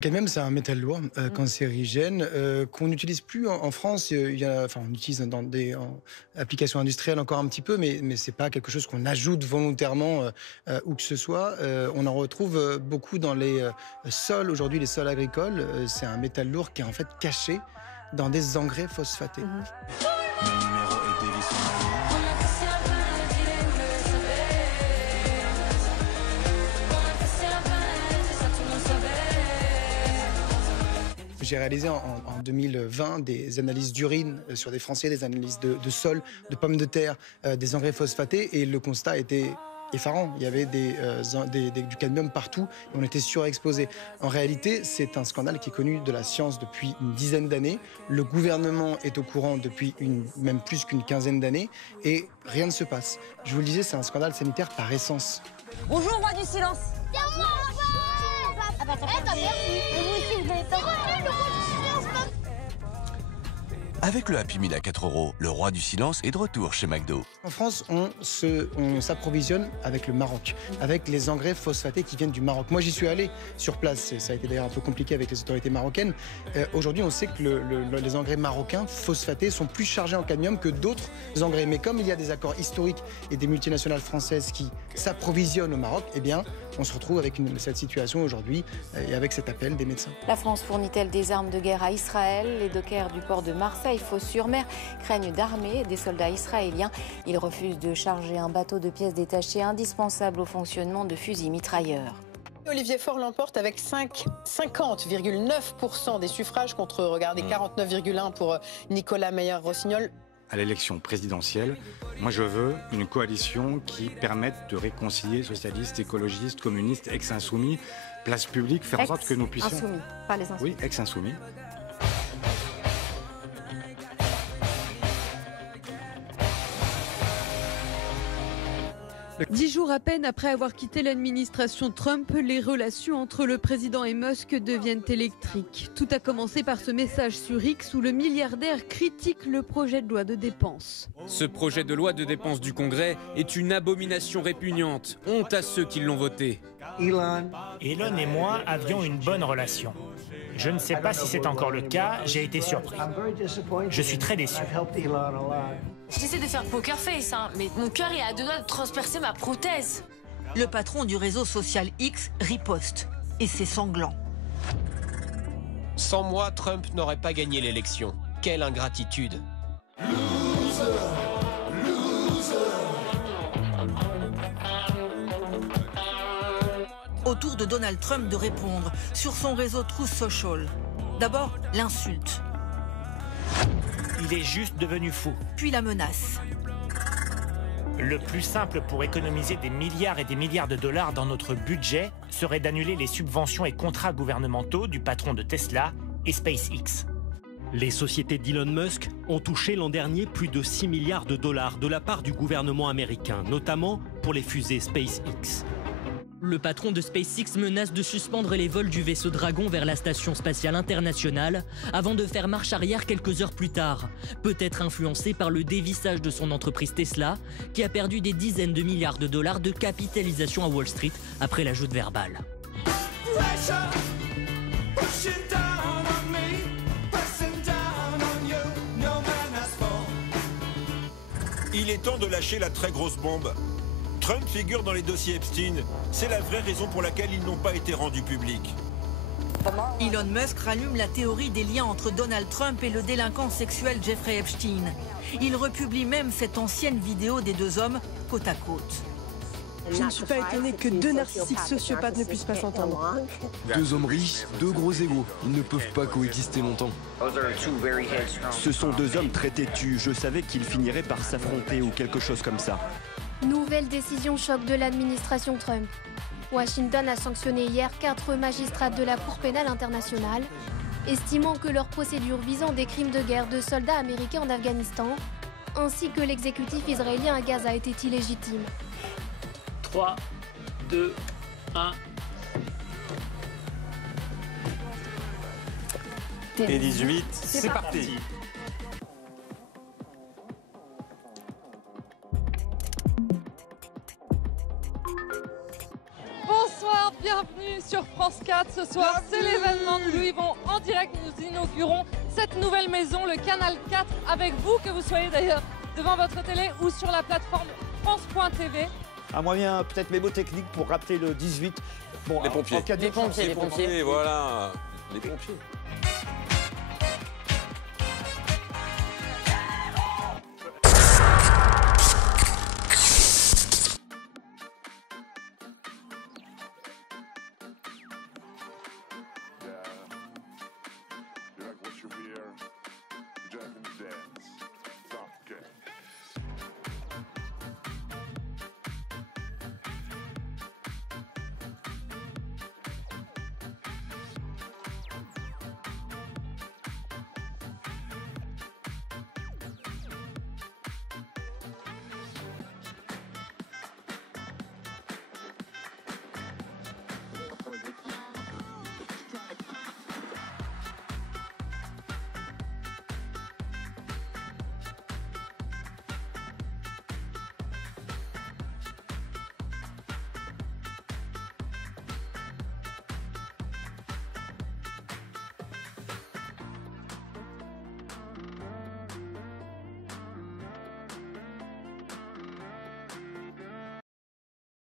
Cadmium, c'est un métal lourd, cancérigène, qu'on n'utilise plus en France. On utilise dans des applications industrielles encore un petit peu, mais c'est pas quelque chose qu'on ajoute volontairement où que ce soit. On en retrouve beaucoup dans les sols, aujourd'hui les sols agricoles. C'est un métal lourd qui est en fait caché dans des engrais phosphatés. J'ai réalisé en 2020 des analyses d'urine sur des Français, des analyses de sol, de pommes de terre, des engrais phosphatés, et le constat était effarant. Il y avait du cadmium partout et on était surexposés. En réalité, c'est un scandale qui est connu de la science depuis une dizaine d'années. Le gouvernement est au courant depuis même plus qu'une quinzaine d'années et rien ne se passe. Je vous le disais, c'est un scandale sanitaire par essence. Bonjour, roi du silence. C'est moi, papa. Ah bah t'as merci. Et vous aussi, vous avez pas le roi du silence, papa. Avec le Happy Meal à 4 €, le roi du silence est de retour chez McDo. En France, on s'approvisionne avec le Maroc, avec les engrais phosphatés qui viennent du Maroc. Moi, j'y suis allé sur place. Ça a été d'ailleurs un peu compliqué avec les autorités marocaines. Aujourd'hui, on sait que les engrais marocains phosphatés sont plus chargés en cadmium que d'autres engrais. Mais comme il y a des accords historiques et des multinationales françaises qui s'approvisionnent au Maroc, eh bien, on se retrouve avec cette situation aujourd'hui et avec cet appel des médecins. La France fournit-elle des armes de guerre à Israël? Les dockers du port de Marseille, Fos-sur-Mer, craignent d'armer des soldats israéliens. Ils refusent de charger un bateau de pièces détachées indispensables au fonctionnement de fusils mitrailleurs. Olivier Faure l'emporte avec 50,9% des suffrages contre, regardez, 49,1% pour Nicolas Meyer-Rossignol. À l'élection présidentielle, moi je veux une coalition qui permette de réconcilier socialistes, écologistes, communistes, ex-insoumis, place publique, faire en sorte que nous puissions... Insoumis, pas les insoumis. Oui, ex-insoumis. Dix jours à peine après avoir quitté l'administration Trump, les relations entre le président et Musk deviennent électriques. Tout a commencé par ce message sur X où le milliardaire critique le projet de loi de dépenses. Ce projet de loi de dépenses du Congrès est une abomination répugnante. Honte à ceux qui l'ont voté. Elon et moi avions une bonne relation. Je ne sais pas si c'est encore le cas, j'ai été surpris. Je suis très déçu. J'essaie de faire poker face, mais mon cœur est à deux doigts de transpercer ma prothèse. Le patron du réseau social X riposte. Et c'est sanglant. Sans moi, Trump n'aurait pas gagné l'élection. Quelle ingratitude. Au tour de Donald Trump de répondre sur son réseau Truth Social. D'abord, l'insulte. Il est juste devenu fou. Puis la menace. Le plus simple pour économiser des milliards et des milliards de dollars dans notre budget serait d'annuler les subventions et contrats gouvernementaux du patron de Tesla et SpaceX. Les sociétés d'Elon Musk ont touché l'an dernier plus de 6 milliards de dollars de la part du gouvernement américain, notamment pour les fusées SpaceX. Le patron de SpaceX menace de suspendre les vols du vaisseau Dragon vers la station spatiale internationale avant de faire marche arrière quelques heures plus tard, peut-être influencé par le dévissage de son entreprise Tesla, qui a perdu des dizaines de milliards de dollars de capitalisation à Wall Street après la joute verbale. Il est temps de lâcher la très grosse bombe. Trump figure dans les dossiers Epstein. C'est la vraie raison pour laquelle ils n'ont pas été rendus publics. Elon Musk rallume la théorie des liens entre Donald Trump et le délinquant sexuel Jeffrey Epstein. Il republie même cette ancienne vidéo des deux hommes côte à côte. Je ne suis pas étonnée que deux narcissiques sociopathes ne puissent pas s'entendre. Deux hommes riches, deux gros égaux. Ils ne peuvent pas coexister longtemps. Ce sont deux hommes très têtus. Je savais qu'ils finiraient par s'affronter ou quelque chose comme ça. Nouvelle décision choc de l'administration Trump. Washington a sanctionné hier 4 magistrats de la Cour pénale internationale, estimant que leur procédure visant des crimes de guerre de soldats américains en Afghanistan, ainsi que l'exécutif israélien à Gaza était illégitime. 3, 2, 1... Et 18, c'est parti. Bonsoir, bienvenue sur France 4. 4 ce soir, c'est l'événement. Nous vivons en direct, nous inaugurons cette nouvelle maison, le Canal 4, avec vous, que vous soyez d'ailleurs devant votre télé ou sur la plateforme France.tv. Un moyen peut-être mémotechnique pour rappeler le 18. Bon, les pompiers. en cas de Les pompiers, voilà. Les pompiers.